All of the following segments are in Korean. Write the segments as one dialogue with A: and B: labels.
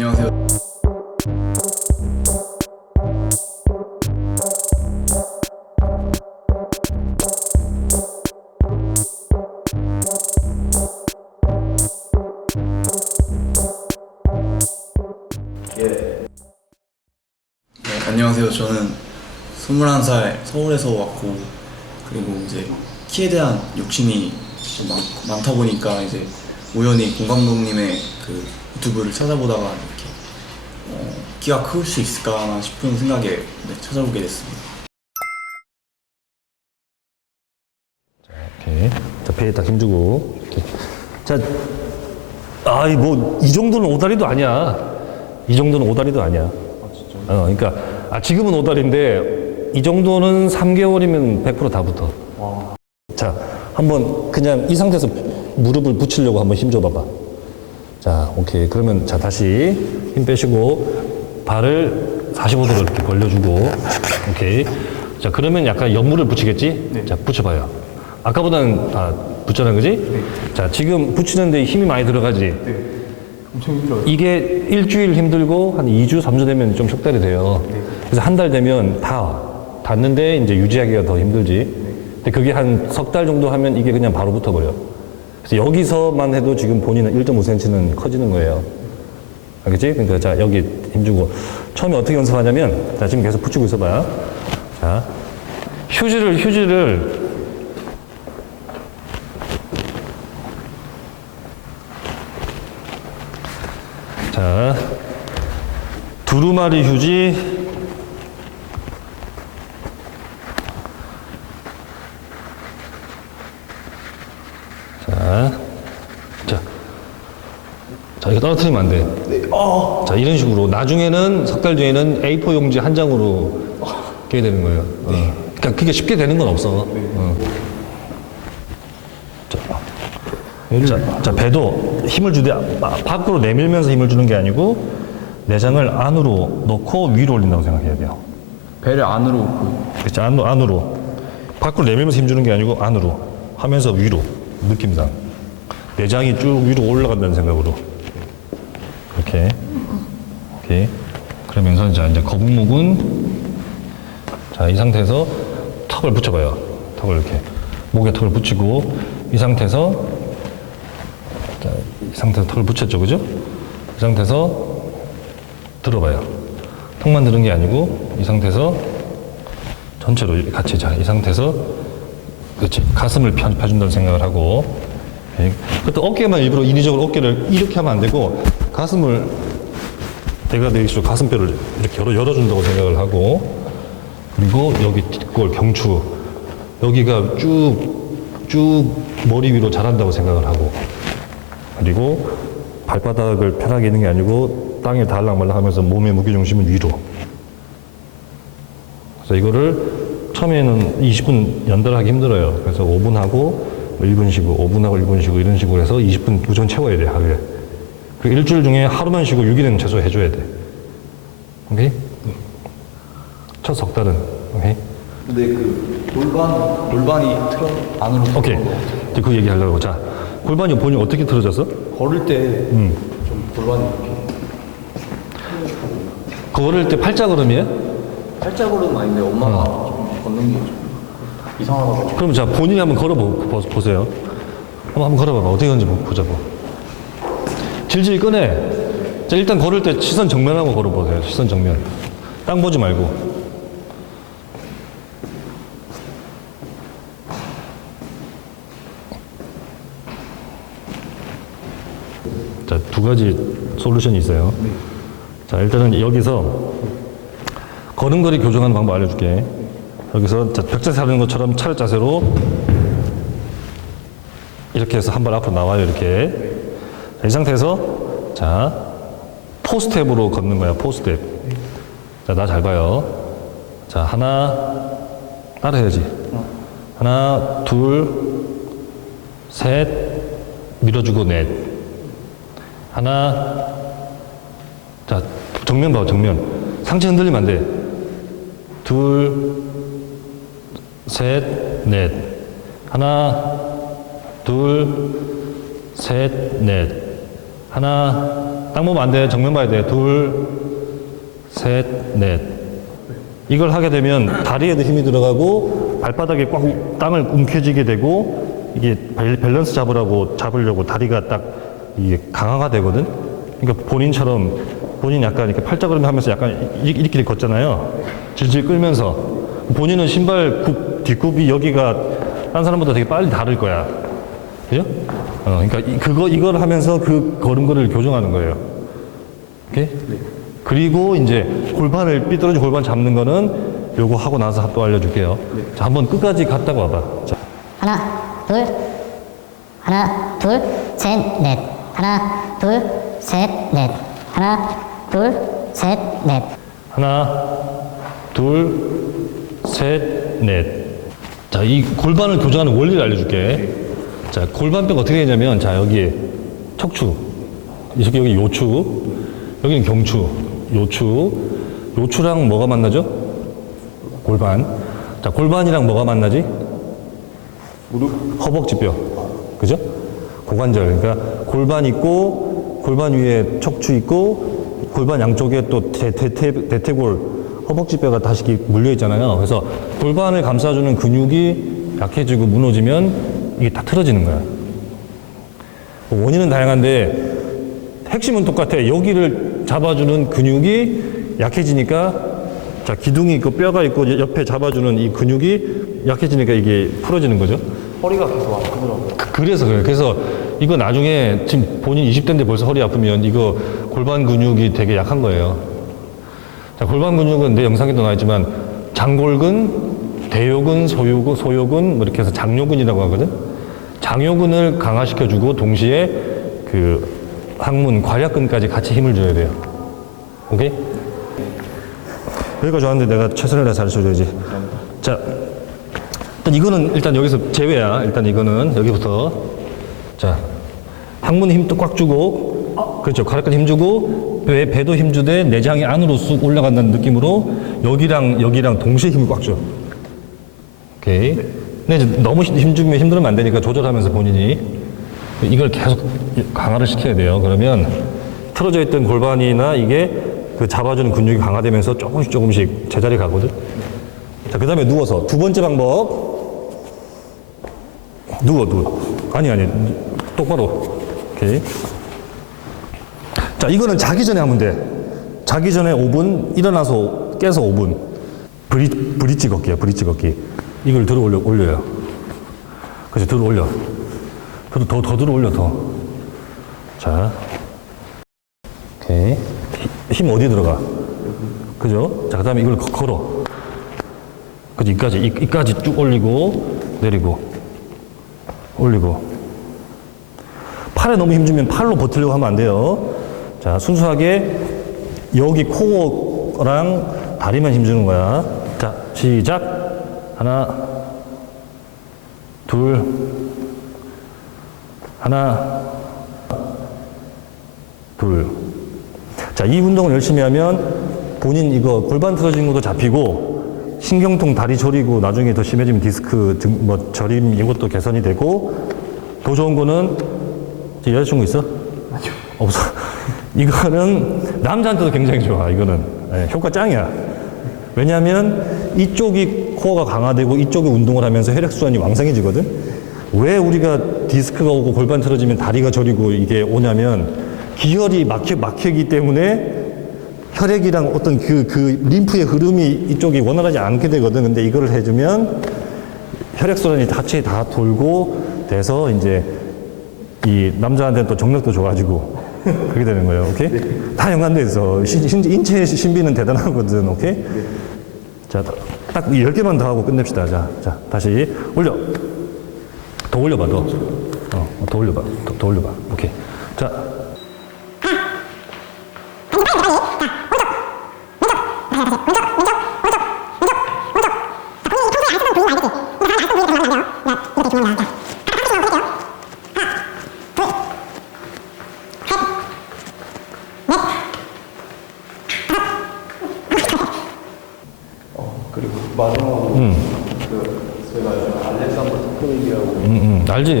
A: 안녕하세요. 예. 네, 안녕하세요. 저는 21살 서울에서 왔고 그리고 이제 키에 대한 욕심이 좀 많, 많다 보니까 이제 우연히 공 감독님의 그 유튜브를 찾아보다가 키가 클 수 있을까 싶은 생각에 네, 찾아보게 됐습니다.
B: 자, 배에 딱 힘주고. 이렇게. 자, 아이, 뭐, 이 정도는 오다리도 아니야. 이 정도는 오다리도 아니야. 어, 그러니까, 아, 지금은 오다리인데, 이 정도는 3개월이면 100%다 붙어. 자, 한번 그냥 이 상태에서 무릎을 붙이려고 한번 힘 줘봐봐. 자, 오케이. 그러면 자, 다시 힘 빼시고, 발을 45도로 이렇게 벌려주고, 오케이. 자, 그러면 약간 옆무를 붙이겠지? 자, 붙여봐요. 아까보다는 다 붙잖아, 그지? 자, 지금 붙이는데 힘이 많이 들어가지?
A: 엄청 힘들어요.
B: 이게 일주일 힘들고 한 2주, 3주 되면 좀 속달이 돼요. 그래서 한 달 되면 다 닿는데 이제 유지하기가 더 힘들지. 근데 그게 한 석 달 정도 하면 이게 그냥 바로 붙어버려. 그래서 여기서만 해도 지금 본인은 1.5cm는 커지는 거예요. 알겠지? 그러니까 자, 여기 힘주고. 처음에 어떻게 연습하냐면, 자, 지금 계속 붙이고 있어봐요. 자, 휴지를, 휴지를 자, 두루마리 휴지. 자, 이거 떨어뜨리면 안 돼. 자, 이런 식으로. 나중에는 석 달 뒤에는 A4 용지 한 장으로 깨야 되는 거예요. 어. 그러니까 그게 쉽게 되는 건 없어. 어. 자, 자, 자, 배도 힘을 주되 아, 밖으로 내밀면서 힘을 주는 게 아니고 내장을 안으로 넣고 위로 올린다고 생각해야 돼요.
A: 배를 안으로 그
B: 그렇죠. 안으로, 안으로. 밖으로 내밀면서 힘 주는 게 아니고 안으로 하면서 위로 느낌상 내장이 쭉 위로 올라간다는 생각으로 이렇게 오케이. 그러면서 자 이제 거북목은 자 이 상태에서 턱을 붙여봐요. 턱을 이렇게 목에 턱을 붙이고 이 상태에서 자, 이 상태에서 턱을 붙였죠, 그죠? 이 상태에서 들어봐요. 턱만 들은 게 아니고 이 상태에서 전체로 같이 자, 이 상태에서 그렇지 가슴을 펴, 펴준다는 생각을 하고 오케이. 그때 어깨만 일부러 인위적으로 어깨를 이렇게 하면 안 되고 가슴을 내가 내기로 가슴뼈를 이렇게 열어, 열어준다고 생각을 하고 그리고 여기 뒷골 경추 여기가 쭉 쭉 머리 위로 자란다고 생각을 하고 그리고 발바닥을 편하게 있는 게 아니고 땅에 닿을랑말랑 하면서 몸의 무게 중심은 위로 그래서 이거를 처음에는 20분 연달하기 힘들어요. 그래서 5분 하고 1분 쉬고 5분 하고 1분 쉬고 이런 식으로 해서 20분 무조건 채워야 돼, 하루에. 그 일주일 중에 하루만 쉬고 6일은 최소 해줘야 돼. 오케이? 첫 석 달은. 오케이?
A: 근데 그 골반 골반이 틀어 안으로
B: 오케이. 이제 그 얘기 하려고. 자, 골반이 본인 어떻게 틀어졌어?
A: 걸을 때좀
B: 음.
A: 골반이 이렇게
B: 걸을 때 팔자 걸음이에요?
A: 팔자 걸음 아닌데 엄마가
B: 어.
A: 좀 걷는 게 좀 이상하다고
B: 그럼 자, 본인이 한번 걸어보세요. 한번, 한번 걸어봐봐. 어떻게 하는지 보- 보자고. 질질 꺼내. 자, 일단 걸을 때 시선 정면하고 걸어보세요. 시선 정면. 땅 보지 말고. 자, 두 가지 솔루션이 있어요. 자, 일단은 여기서 걸음걸이 교정하는 방법 알려줄게. 여기서 자, 벽자세 하는 것처럼 차렷 자세로 이렇게 해서 한 발 앞으로 나와요, 이렇게. 자, 이 상태에서 자, 포스텝으로 걷는 거야, 포스텝. 자, 나 잘 봐요. 자, 하나, 따라 해야지. 하나, 둘, 셋, 밀어주고 넷. 하나, 자, 정면 봐, 정면. 상체 흔들리면 안 돼. 둘, 셋, 넷. 하나, 둘, 셋, 넷. 하나, 땅 보면 안 돼. 정면 봐야 돼. 둘, 셋, 넷. 이걸 하게 되면 다리에도 힘이 들어가고 발바닥에 꽉 땅을 움켜쥐게 되고 이게 밸- 밸런스 잡으라고 잡으려고 다리가 딱 이게 강화가 되거든. 그러니까 본인처럼 본인 약간 이렇게 팔자그름 하면서 약간 이- 이렇게 걷잖아요. 질질 끌면서 본인은 신발 굽, 뒷굽이 여기가 딴 사람보다 되게 빨리 다를 거야. 그죠? 어, 그러니까 이- 그거 이걸 하면서 그 걸음걸이를 교정하는 거예요. 오케이? 그리고 이제 골반을 삐뚤어진 골반 잡는 거는 요거 하고 나서 또 알려줄게요. 자, 한번 끝까지 갔다가 와봐. 자,
C: 하나, 둘, 하나, 둘, 셋, 넷. 하나, 둘, 셋, 넷. 하나, 둘, 셋, 넷.
B: 하나, 둘, 셋, 넷. 자, 이 골반을 교정하는 원리를 알려줄게. 자, 골반뼈가 어떻게 되냐면, 자, 여기에 척추, 여기 여기 요추, 여기는 경추, 요추, 요추랑 뭐가 만나죠? 골반. 자, 골반이랑 뭐가 만나지? 무릎, 허벅지뼈, 그죠? 고관절. 그러니까 골반 있고 골반 위에 척추 있고 골반 양쪽에 또 대, 대퇴, 대퇴골 허벅지뼈가 다시 물려 있잖아요. 그래서 골반을 감싸주는 근육이 약해지고 무너지면 이게 다 틀어지는 거야. 원인은 다양한데 핵심은 똑같아. 여기를 잡아주는 근육이 약해지니까 자 기둥이 있고 뼈가 있고 옆에 잡아주는 이 근육이 약해지니까 이게 풀어지는 거죠.
A: 허리가 계속 아프더라고요.
B: 그- 그래서 그래요. 그래서 이거 나중에 지금 본인 20대인데 벌써 허리 아프면 이거 골반 근육이 되게 약한 거예요. 자, 골반 근육은 내 영상에도 나와 있지만 장골근, 대요근, 소요근, 소요근 뭐 이렇게 해서 장요근이라고 하거든. 장요근을 강화시켜주고 동시에 그 항문 괄약근까지 같이 힘을 줘야 돼요. 오케이? 여기까지 왔는데 내가 최선을 다해 가르쳐줘야지. 자, 일단 이거는 일단 여기서 제외야. 일단 이거는 여기부터 자 항문 힘도 꽉 주고 그렇죠. 가락근 힘 주고 배 배도 힘 주되 내장이 안으로 쑥 올라간다는 느낌으로 여기랑 여기랑 동시에 힘을 꽉 줘. 오케이. 근데 너무 힘- 힘 주면 힘들면 안 되니까 조절하면서 본인이 이걸 계속 강화를 시켜야 돼요. 그러면 틀어져 있던 골반이나 이게 그 잡아주는 근육이 강화되면서 조금씩 조금씩 제자리 가거든. 자, 그 다음에 누워서 두 번째 방법. 누워, 누워. 아니, 아니. 똑바로. 오케이. 자, 이거는 자기 전에 하면 돼. 자기 전에 5분, 일어나서 깨서 5분. 브리, 브릿지 걷기야, 브릿지 걷기. 이걸 들어 올려, 올려요. 그래서 들어 올려. 더, 더, 더 들어 올려, 더. 자. 오케이. 힘- 힘 어디 들어가? 그죠? 자, 그 다음에 이걸 거- 걸어. 그지 이까지 이, 이까지 쭉 올리고 내리고 올리고 팔에 너무 힘주면 팔로 버티려고 하면 안 돼요. 자 순수하게 여기 코어랑 다리만 힘주는 거야. 자 시작 하나 둘 하나 둘. 자, 이 운동을 열심히 하면 본인 이거 골반 틀어진 것도 잡히고 신경통 다리 저리고 나중에 더 심해지면 디스크 등, 뭐 저림 이것도 개선이 되고 더 좋은 거는 제 여자친구 있어? 아니요. 없어. 이거는 남자한테도 굉장히 좋아. 이거는 예, 효과 짱이야. 왜냐하면 이쪽이 코어가 강화되고 이쪽이 운동을 하면서 혈액순환이 왕성해지거든. 왜 우리가 디스크가 오고 골반 틀어지면 다리가 저리고 이게 오냐면 기혈이 막혀, 막히기 때문에 혈액이랑 어떤 그, 그 림프의 흐름이 이쪽이 원활하지 않게 되거든. 근데 이거를 해주면 혈액순환이 자체에 다 돌고 돼서 이제 이 남자한테는 또 정력도 좋아지고 그렇게 되는 거예요. 오케이? 다 연관돼 있어. 신, 신, 인체의 신비는 대단하거든. 오케이? 자, 딱 10개만 더 하고 끝냅시다. 자, 자, 다시 올려. 더 올려봐, 더. 어, 더 올려봐. 더, 더 올려봐. 오케이. 자.
A: 그리고 마지막으로 그 제가 요즘 알렉산더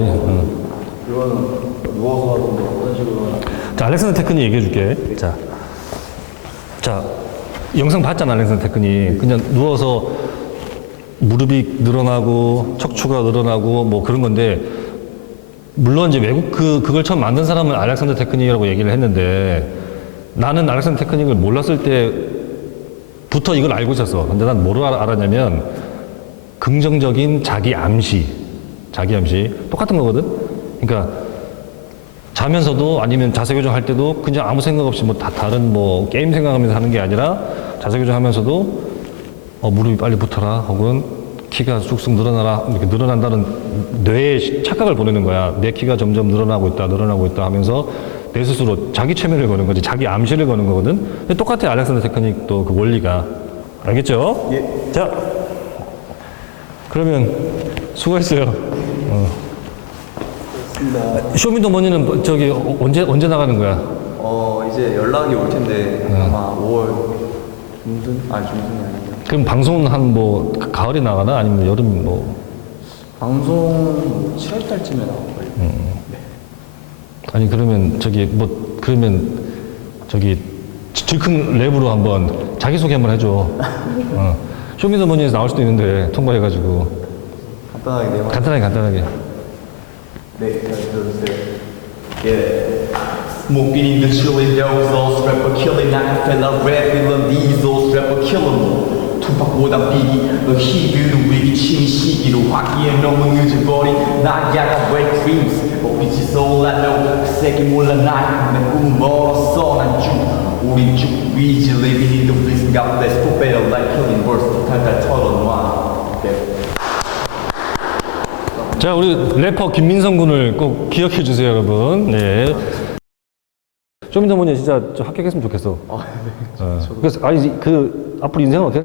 B: 음, 알지. 음.
A: 그거는 누워서 하던데 어떤 식으로
B: 자, 알렉산더 테크닉 얘기해 줄게. 자, 자, 영상 봤잖아, 알렉산더 테크닉. 그냥 누워서 무릎이 늘어나고 척추가 늘어나고 뭐 그런 건데 물론 이제 외국 그 그걸 처음 만든 사람은 알렉산더 테크닉이라고 얘기를 했는데 나는 알렉산더 테크닉을 몰랐을 때부터 이걸 알고 있었어. 근데 난 뭐를 알- 알았냐면 긍정적인 자기 암시, 자기 암시 똑같은 거거든. 그러니까 자면서도 아니면 자세 교정할 때도 그냥 아무 생각 없이 뭐 다 다른 뭐 게임 생각하면서 하는 게 아니라 자세 교정하면서도 어, 무릎이 빨리 붙어라 혹은 키가 쑥쑥 늘어나라 이렇게 늘어난다는 뇌에 착각을 보내는 거야 내 키가 점점 늘어나고 있다 늘어나고 있다 하면서 내 스스로 자기 최면을 거는 거지 자기 암시를 거는 거거든 똑같아 알렉산더 테크닉도 그 원리가 알겠죠?
A: 예.
B: 자 그러면 수고했어요 어. 쇼미더머니는 뭐 저기 어- 언제 언제 나가는 거야?
A: 어 이제 연락이 올 텐데 아마 5월 중순? 아니 중순이 아니고
B: 그럼 방송은 한 뭐 가을에 나가나 아니면 여름 뭐
A: 방송 7월 달쯤에 나올 거예요.
B: 아니 그러면 저기 뭐 그러면 저기 즉흥 랩으로 한번 자기 소개 한번 해줘. 어. 쇼미더머니에서 나올 수도 있는데 통과해가지고
A: 간단하게 네 말.
B: 간단하게 간단하게.
A: 네, 하나, 둘, 셋. 예. Smoking in the chili those rapper killing Rockefeller rap villain these rapper killing 투박보다 비기 너 희귀로 위기 치는 시기로 화기에 너무 늦어버린 나야가 break dreams 빛이 쏠라 너 세게 몰라 나내 꿈은 멀었어 난쭉 우린 쭉 위지 living in the bliss got less prepared like killing birds 탈탈 털어놔 네.
B: 자 우리 래퍼 김민성 군을 꼭 기억해 주세요 여러분. 네. 쇼미더머니 진짜 좀 합격했으면 좋겠어. 어. 그래서 아니 그 앞으로 인생은 어떻게?